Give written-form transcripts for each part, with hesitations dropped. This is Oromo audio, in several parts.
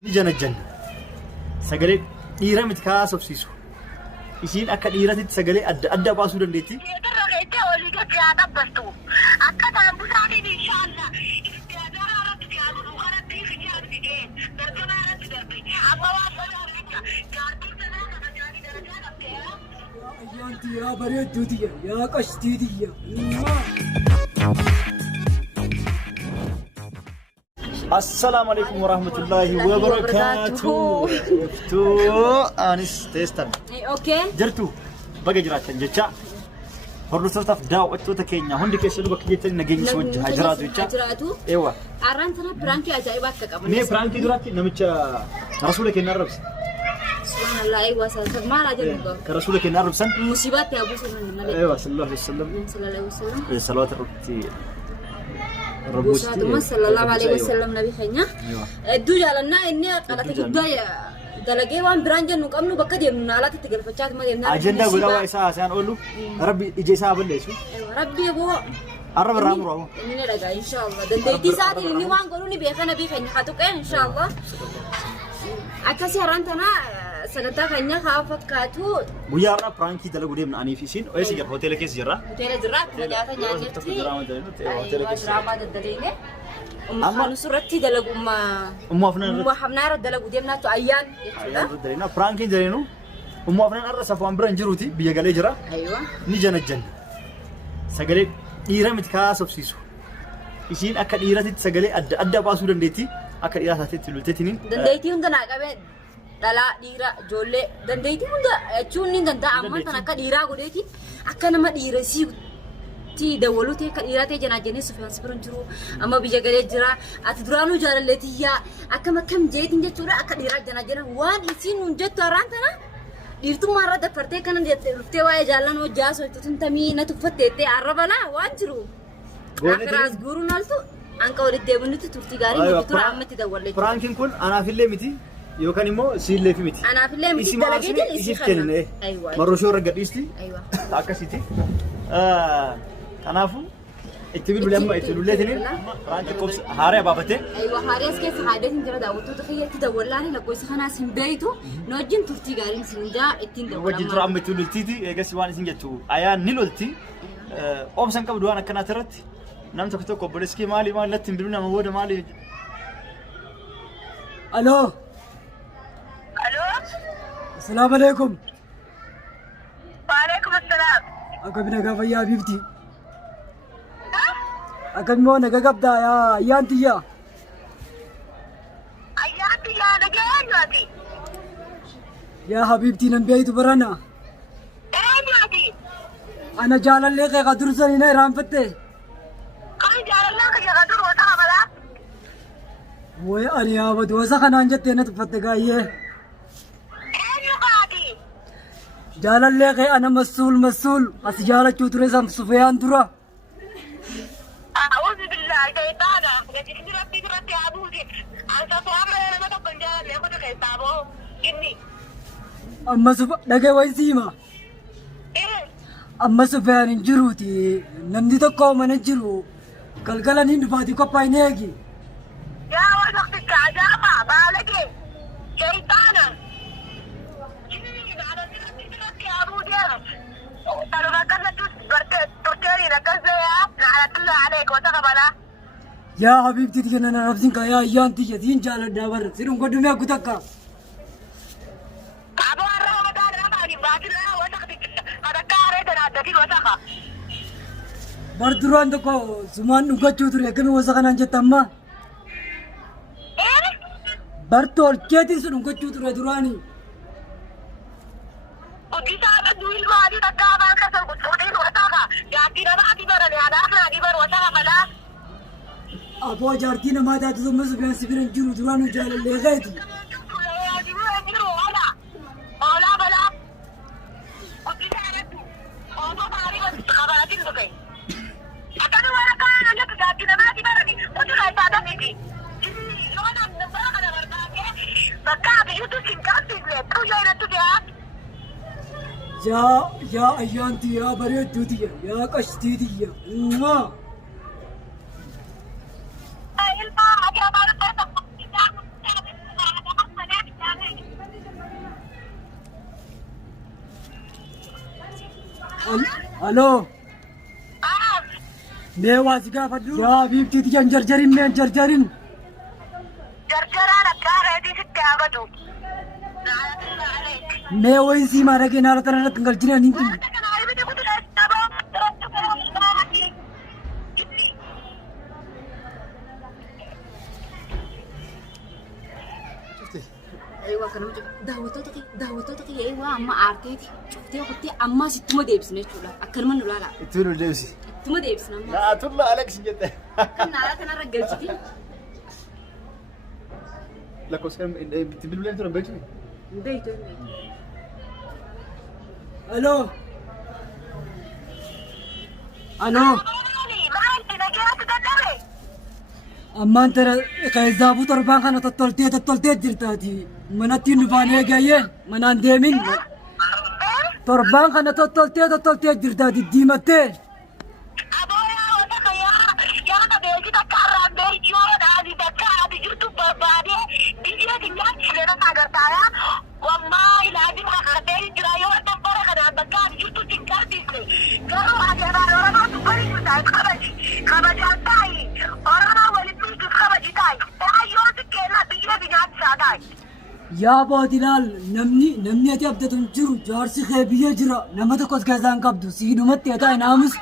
Janajjan sagalee dhiira miti kaasofsiisu isiin akka dhiiratitti sagalee adda baasuu dandeetti. يا بريد دودية يا قشتيدية السلام عليكم ورحمة الله وبركاته. أنس تيستر. أوكي. جرتو بقى جرات جتشا. هرلو صرت داو أتو تكينيا هندي كيسلو بكيت نجيني سوج هجراتو جتشا. هجراتو. إيوه. أرانتنا برانكي أجايبك كأبو. نيه برانكي دراتي نمشى رسولك النربس. سبحان الله أيوة سلام ما راجل نقول. كرسولك النربس سن. مصيبات يا أبو سلمان. أيوه صلى الله عليه وسلم. صلى الله عليه وسلم. صلوات ربتي. ربوساتنا صلى الله عليه وسلم نبي خينا. الدو جالنا إني قلت الدنيا دلقي وان برانجن نقامنو بكدي من على تتقل فتشات ما يمنا. أجندة ولا وإسا سان أقوله ربي إجازة بلشوا. ربي أبو. الرب الرام رواه. إني رجع إن شاء الله. دلتي ساعتي إني وان قولوني بيخنا بيخنا خاتوك إن شاء الله. أكاسي هرانتنا سنتا خينا خافت كاتو. ويا رب برانكي دلقوا دي من أني في سين وإيش جرا هوتيل كيس جرا. هوتيل جرا مجاتا نيجتي. هوتيل كيس. دراما دلدلينه. أما نصرتي دلقوا ما. أمو حفنا رد دلقوا ديمنا تو أيان. أيان دلنا برانكي دلينو. أمو أفنان أرى سافوان برانجروتي بيجالي جرا. أيوة. نيجان الجن. سجلي إيرا متكاس أبسيسو. إيشين أكل إيرا تت سجلي أدى باسو دنديتي أكل إيرا تت تلوتينين. دنديتي هندا ناقابه دلا ديرا جولة دنديتي هندا أشونين دندا أمان تناك ديرا قديتي أكنا ما ديرا سيو تي دولو تي كديرا تي جنا جنس سفيان سبرنجرو أما بيجاكلي جرا أتدرانو جارا لتيا أكما كم جيتين جتورا أكديرا جنا جنا وان إسين نجت تران تنا ديرتو مرة دفتة كنا دفتة واي جالن وجاس ويتون تامي نتوفتة تي عربنا وانجرو أكراس غورو نالتو أنك ورد ديبوني تورتي غاري نبتورا أمتي دولة برانكين كون أنا في اللي متي يوكان إمو سيل لي في متي أنا في اللي متي دلقي جل إيش خلنا أيوة مروشور رجعتيستي أيوة أكاسيتي كنافو اتبين ولا ما اتبين ولا تنين برانكين كوبس هاري بابته أيوة هاري أسكت حادث إنت بدأ وتتخيل تدورلاني لقوي سخنا سنبيتو نوجين تورتي غارين سنجا اتين دورلا وجين ترى أم تولتيتي إيجاسي وان سنجتو أيان نيلولتي أوبسن كبدوانا كنا ترت نام تكتو كوبرسكي مالي لا تنبلونا موجودة مالي ألو ألو السلام عليكم. وعليكم السلام. أكمل نجابة يا بيبتي. أكمل مو نجابة يا يانتي يا. أيانتي يا نجاياتي. يا حبيبتي نبيت برانا. أيانتي. أنا جالن لك قدر سنين رام فتة. كم جالن لك يا قدر وتها بلا. وين أنا يا ود وسخنا أنجت تنا تفتة جاية. جالن لك أنا مسؤول أسجارة شوتري سام سفيان درا. أعوذ بالله شيطانا لكن ربي ربي أبوزي أنت فاهم أنا ما تبغى جالن لك وده كتابه إني. أما سف لقى وين سيما. أما سفيان إنجروتي نمدي تقوم من إنجرو كالكلا نينفاتي كوباينيجي. يا وقت الكعجابة بالك شيطانا. يا حبيبتي تيجي أنا نفسي كيا أيان تيجي تين جال الدابر سيرون قدوم يا كتاكا. أبو أرى مدار رباني باكرة وتخدك هذا كاره تنادي وتخا. بردران تكو سمان نوكا شوتر يكمل وسخنا أنجت أما. برتول كيتي سنوكا شوتر دراني. وكذا بدوي ما دي تكابا كسر بتودين وتخا. يا ترى ما دي برا يا أنا دي برا وتخا ملا. أبو جارتينا ما تاتي ثم سبيان سبيان جرو درانو جال اللي غايتي. يا أيانتي يا بريد دودية يا قشتيدية. Aloo. Mee waa si gaafadhu. Yaa biiftiiti jan jarjarin mee jarjarin. Jarjaraan abbaa reetii sitti haabatu. Mee wayin sii maadha kee naara tana irratti hin galchine hin tinu. daawwattoota kiyya eewwaa amma aarteeti cuftee kuttee ammaa sittuma deebisne jechuudha akkanuma nu laala Itti nu deebisi. ittuma deebisna ammaa Naatulla Alex jette. akka naala kanarra galchiti Lakkoofsa itti bilbileen ture beektu. hin beektu Aloo. Aloo. Ammaan tana keessaafu torbaan kana tottoltee jirtaati. Manatti nu baanee gayyee manaan deemin. Torbaan kana tottoltee jirtaati diimattee. Yaa boodilaal namni ati abdatu hin jiru jaarsi kee biyya jira nama tokkos keessaa hin qabdu siidhumatti haa naamus.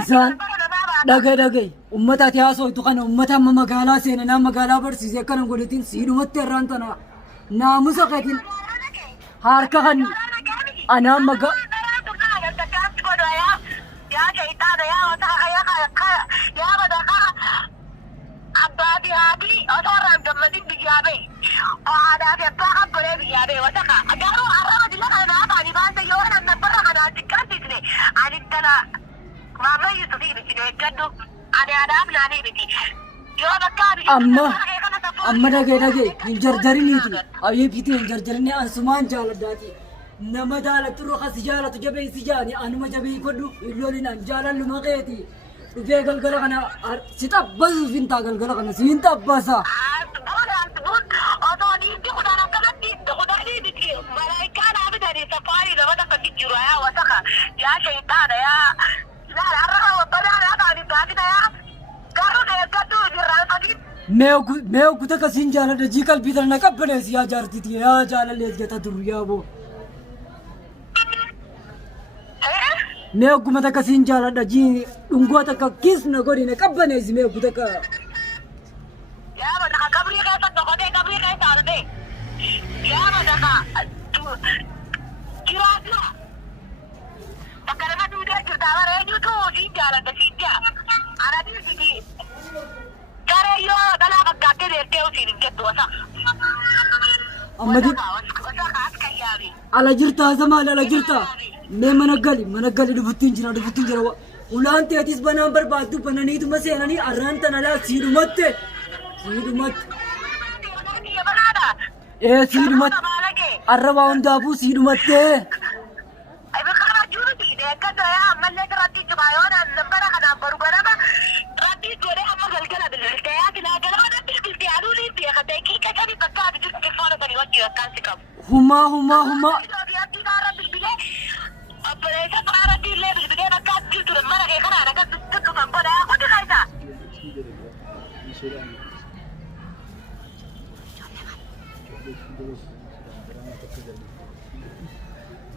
Isaan dhagay ummata ati haasoftu kana ummata amma magaalaa seenaa magaalaa barsiisee akkana godhatiin siidhumatti irraan tana naamusa keetiin harka kan anaan amma dhagay hin jarjariniitu ayyuufiitii hin jarjarinii ansumaan jaaladdaati nama jaalatu roka si jaalatu jabee si jaani anuma jabee godhu illooliin an jaalallu maqeeti dhufee galgala kana si xabbasuuf hin taa galgala kana si hin xabbasa. Mee guutaa kasiin jaaladha jii qalbii tana qabbanees yaa jaartiti yaa jaalallees jata duru yaa boo. Mee guutaa kasiin jaaladha jii dhungoo takka kiisna godhine qabbanees mee guutaa ka. Yaa madaka qabrii keessa dhokatee qabrii keessa argee. Yaa madaka jiraatudha. Bakka nama duudee jirta bara eenyutu siin jaaladha siin jaa. Anaatiin sigi. Karayoo dhalaa fakkaattee deemtee usiin hin jettu wasa. Ammadi. Ala jirta maal ala jirta. Mee mana gali dhufuttiin jira ulaan teetis banaan barbaaddu bananiituma seenanii arraan tana laa siidhumatte. Siidhumatte. Arrabaa hundaafuu siidhumattee. Huma.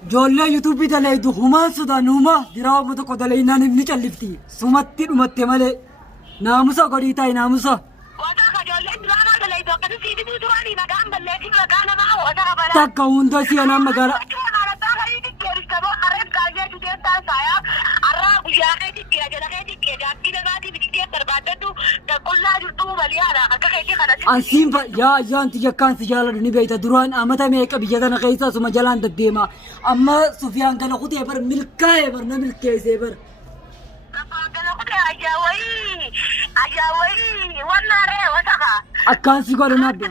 Ijoollee yuutuubii daleedu humaan sodaanuma diraa uummata tokko daleeynaan ni callifti sumatti dhumatte malee naamusa godhii ta'i naamusa. Takka hunda seenaan magaalaa. Ansiin yaa ayyaanti yakkaan si jaaladhu ni beekta duraan amata meeqa biyya tana keessa asuma jalaan deddeema amma Sufiyaan kana kutee bar milkaa'ee bar na milkeessee bar. Akkaan si godhu naabbe.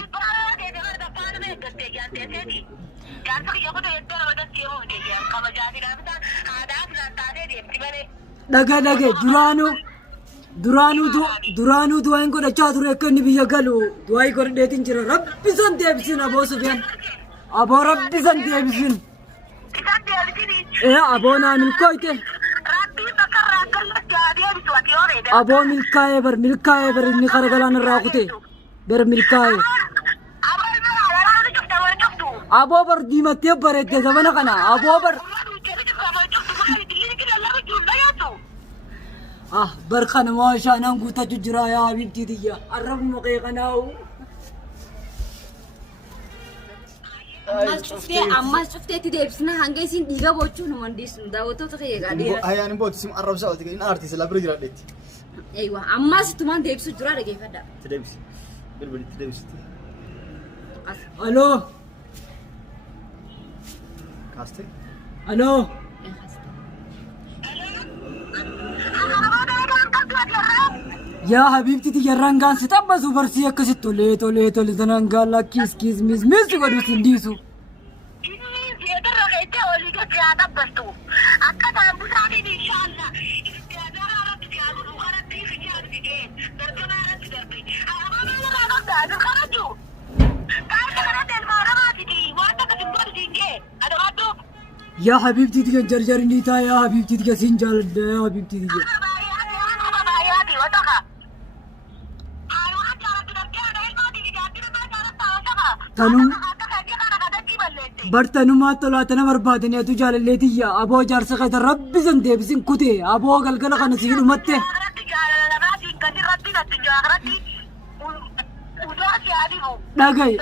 Jaarsa kiyya kun hedduu nama datti yoo deeyyaa kabajaa fi dhaabata aadaa fi taatee deemti malee. Dhage duraanuu du'aa hin godhachaa ture akka inni biyya galu du'aa godhadheetiin jira rabbisan deebisin aboo Sufyaan aboo rabbisan deebisin Isaan deebisini. aboo naa milkooyte Rabbiin bakka irraa gallatti haa deebisu ati yoo beekte. aboo milkaa'ee bar inni kara galaan irraa kute bar milkaa'ee Aboo ilma waraana cufta wal cuftu. aboo bar diimattee bareedde zamana kana aboo bar bar kana maashaa naan guutachuu jira yaa habibtii tiyya arrabuma qe'ee kanaawu ammas cufteetti deebisna hanga isin dhiiga bochuu nu mandiisnu daawwattoota kiyya gaadheera. Ayaan immoo sim arrabsaa oti in artist la bira jiraadheetti. Eeywa ammas itumaan deebisu jira dhageeffadha. Itti deebisi. Bilbili itti deebisi. aloo Kaastee. aloo yaa habibtii tiyya rangaan si xabbasu barsii akkasitti tolee sanaan gaallaa kiis mis godhu sin dhiisu yaa habibtii tiyya jarjarin dhiitaa yaa habibtii tiyya siin jaaladha yaa habibtii tiyya bartanumaa tolaatana barbaadanii atu jaalalleetiyya aboo jaarsa keessa rabbi san deebisin kute aboo galgala kana siin dhumatte dhagaye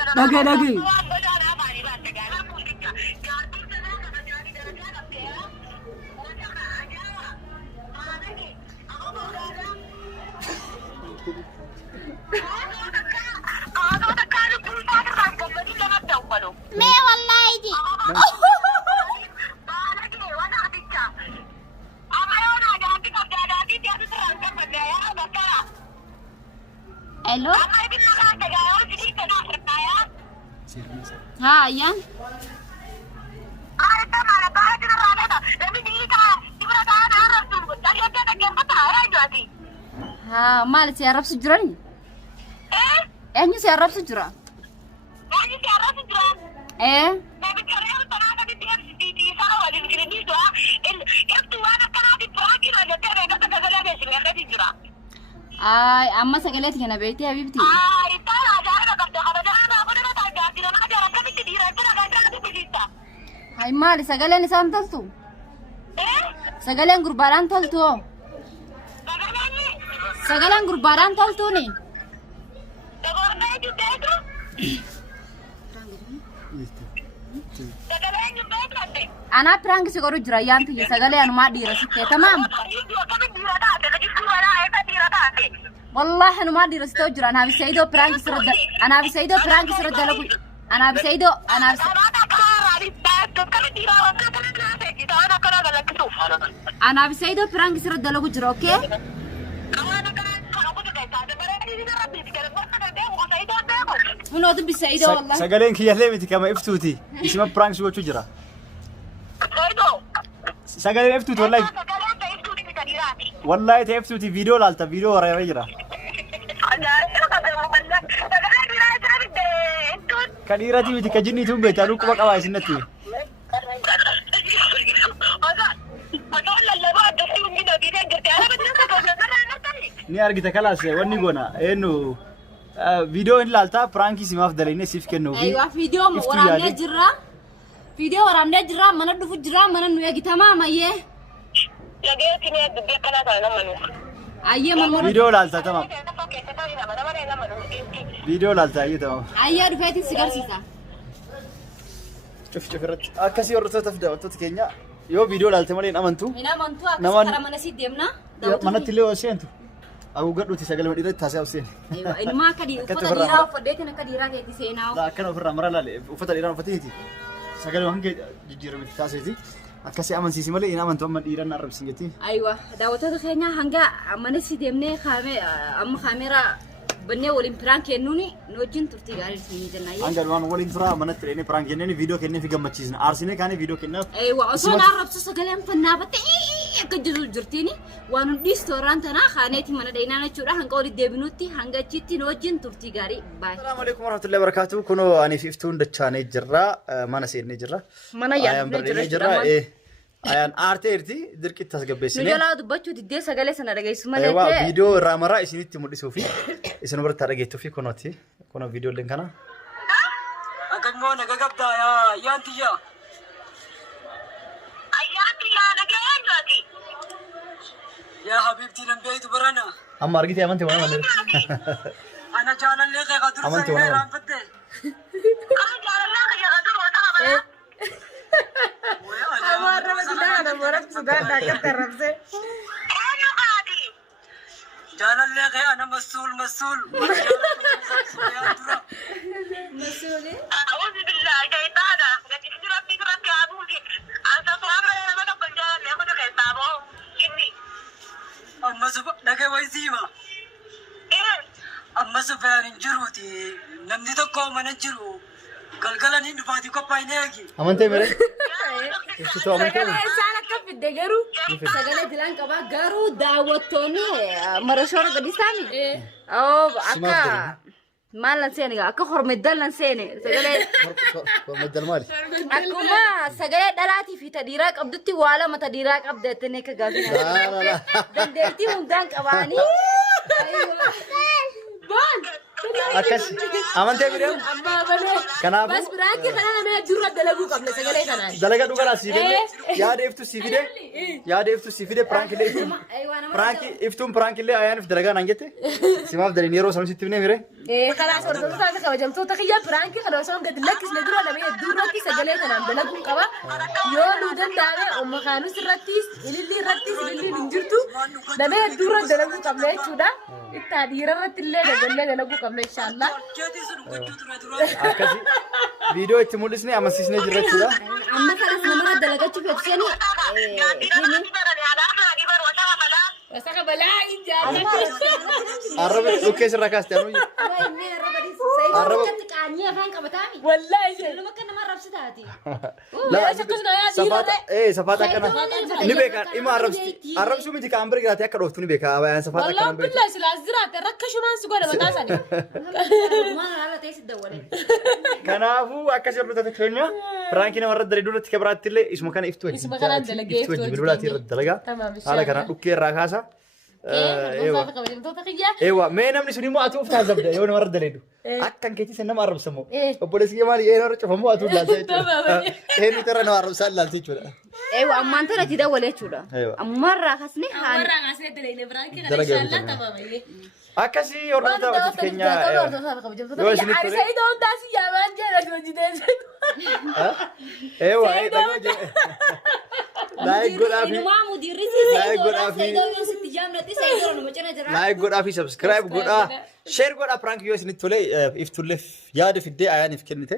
Mee wallahi ji. Hello? हाँ यान हाँ माल से अरब से जुड़ा नहीं ऐनी से अरब से जुड़ा ay amma sagalet kana beyti habibti ay mali sagalen isam taltu sagalen gurbaran taltu sagalan gurbaran taltu ni ana prank se goru jira yantu ye sagale anu ma dira sitte tamam والله أنا ما أدري استوجر أنا بسيدو برانك سرد أنا بسيدو برانك سرد لقول أنا بسيدو أنا بسيدو برانك سرد لقول جرا أوكي من هذا بسيدو والله سجلين كي يهلي متى كم إفتوتي اسمه برانك شو تجرا سجلين إفتوتي والله تفتوتي فيديو لالتا فيديو ورا يجرا كديراتي متى كجني توم بيتالو كم كواي سنتي ni argita kalas wani gona enu video in lalta pranki simaf daline sif kenno aywa video waramne jirra mana dufu jirra mana nu yagi tamama ye ayye mamma video lalta tamam video lalta ayye tamam ayye dufeti sigar sisa شوف rat akasi orto tafda orto kenya yo video lalta malen amantu ina mantu akara mana sidemna mana tile osentu aku gadu ti sagale madira tase osen aywa inma kadi ufata dira ufadete na kadira ke ti sena la kana ufra marala ufata dira ufatiti sagale hange jijiro mit taseti akasi aman sisi male ina amantu amman dira na arab singeti aywa dawata kenya hanga mana sidemne khame am khamera bannee waliin piraan kennuuni nu wajjin turtii gaarii isin jennaa. Hanga waan waliin tura mana tireenii piraan kennanii viidiyoo kennee fi gammachiisna. Aarsinee kaanii viidiyoo kennaaf. Waa osoo naarrabsu sagaleen fannaa battee akka jirtiini waan hundi istooraan tanaa kaaneetii mana dhaynaan jechuudha hanga walitti deebinutti hanga achitti nu wajjin turtii gaarii baay'ee. Assalaamu alaikum warahmatullahi wabarakatuh. Kunoo ani fi iftuun dachaanee jirra. Mana seennee jirra. Mana yaadannee jirra. Ayaan aarteerti dirqitti tasgabbeessine. Nu jalaa dubbachuu diddee sagalee sana dhageessu malee. Waa viidiyoo irraa maraa isinitti mul'isuu fi isin biratti dhageettuu fi kunooti. Kunoo viidiyooleen kana. Akammoo naga qabdaa yaa yaantiyya. Ayyaantiyyaa nageenyaati. Yaa habibti nan beeytu barana. Amma argitee amantii waan malee. Ana jaalallee kee qadur Amantii sanii waan raanfatte. Kan jaalallee kiyya qadur wata qabala. Amarra masudana morat sudana katarabse. Eenyu qaati? Jaalallee kee ana masuul. Masuli. أعوذ بالله شيطانا لكن ربي أبوك أنت صعب لما تكون جاهل يأخذ خطابه إني Amma suba dhagee waysiima. إيه Amma sufaan hin jiruuti. Namni tokko mana jiru. Galgalan hin dhufaati qophaa'inee eegi. Amantii mere? Ibsituu amantii mere? Sagalee isaan akka fidde garuu sagalee dilaan qabaa garuu daawwattoonni marashoora gadi isaanii. Akka maal lan seene akka hormeddal lan seene sagalee. Hormeddal maali? Akkuma sagalee dhalaatii fi tadhiiraa qabdutti waa lama tadhiiraa qabdattee akka gaafii. Dandeettii hundaan qabaanii. Akkas amantii bidee? Kanaafuu Bas biraanki kana nama jirra dalaguu qabna sagalee kanaan. dalagaa dhugaa si fide yaadeeftu si fide prankilee iftuun prankilee ayaaniif dalagaa naan jette simaaf dalin yeroo san sitti bine mire Kalaas hordoftoota akka kabajamtoota kiyya biraanki kana osoo gadi lakkisne dura nama hedduurratti sagalee kanaan dalaguu qaba. Yoo nu danda'ame ummakaanus irrattis ililli irrattis ililliin hin jirtu nama hedduurra dalaguu qabna jechuudha. Ittaa dhiira irratti illee daballee dalaguu qabna inshaAllah. Keetii sun gochuu ture dura. akkasi viidiyoo itti mul'isne amansiisnee jirra jechuudha. Amma kanas namarra dalagachuuf ibsanii Saka balaa ijaa. Arraba dhukkee sirraa kaastee anu Arraba qaanyee afaan qabataami. Wallahi ishee. Nama akka nama rabsitaati. safaata akkana ni beekan ima arrabsuu miti kaan bira jiraatee akka dhooftu ni beeka abayaan safaata akkana Wallahi billahi silaas jiraate rakka shumaan si godha mataa sanii. Maal haala ta'e si dawwalee. kanaafuu akkas hordoftoota keenya piraankiin namarra daree duratti kabiraatti illee isuma kana iftu Isuma kanaan dalagee, iftu wajji bilbilaatti irratti dalagaa Tamam, haala kanaan dhukkee irraa kaasa. Hordoftoota kabajamtoota kiyya. Ewa mee namni sun immoo atu uftaa zabda yoo namarra dareedu akkan keetii san nama arrabsamu obboleessi kee maali nama cufamu atu ilaalta jechuudha eenyu tarra nama arrabsaa ilaalta jechuudha. Ammaan tana itti dawwalee jechuudha. Ammarraa kasne haan. Warra kaasee dalagee biraanki kana inshallah tamamee. akkasii hordoftoota keenya yoo isinitti Ani sayidoo hundaa si yaamaan jedha hojjetee. ewa laayik godhaafi Inumaa mudirrisi Laayik godhaafi. sayidoo sitti jaamnatti sayidoo nama cina jira. laayik godhaa fi sabskiraayib godhaa sheer godhaa piraank yoo isinitti tole iftullee yaada fiddee ayaaniif kennite.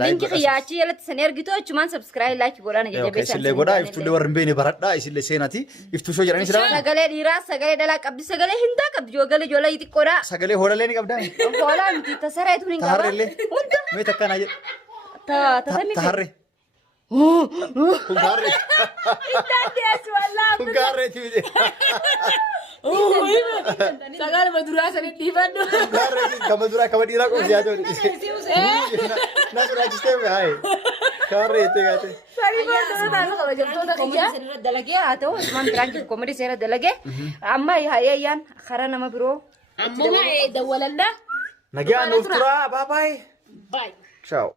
Linki xiyyaachii jalatti san ergitu achumaan subscribe like godhaan jajjabeessan. isillee godhaa iftullee warri hin beekne baradhaa isillee seenaati iftuu shoo jedhanii siraan Sagalee dhiiraa sagalee dhalaa qabdi sagalee hindaa qabdi ijoollee xiqqoodhaa. sagalee hoolalee ni qabdaa Hoolaa miti tasareetu hin qaba. taharreellee mee takkaan haa jedhu Tasamii. taharree kun taharree Dandeessu wallaahi. kun gaarreeti miti Sagal maduraa sanii dhiifadhu. gaarreeti kama duraa kama dhiiraa qofi yaa ta'u na suraachistee haayi gaarreeti gaate. Sanii hordoftoota kabajamtoota kiyya. Komedi seera dalagee haa ta'u asumaan biraanki komedi seera dalagee amma hayayyaan karaa nama biroo. Amma dawwalanna. nagaa nuuf turaa baabaay Bye. ciao.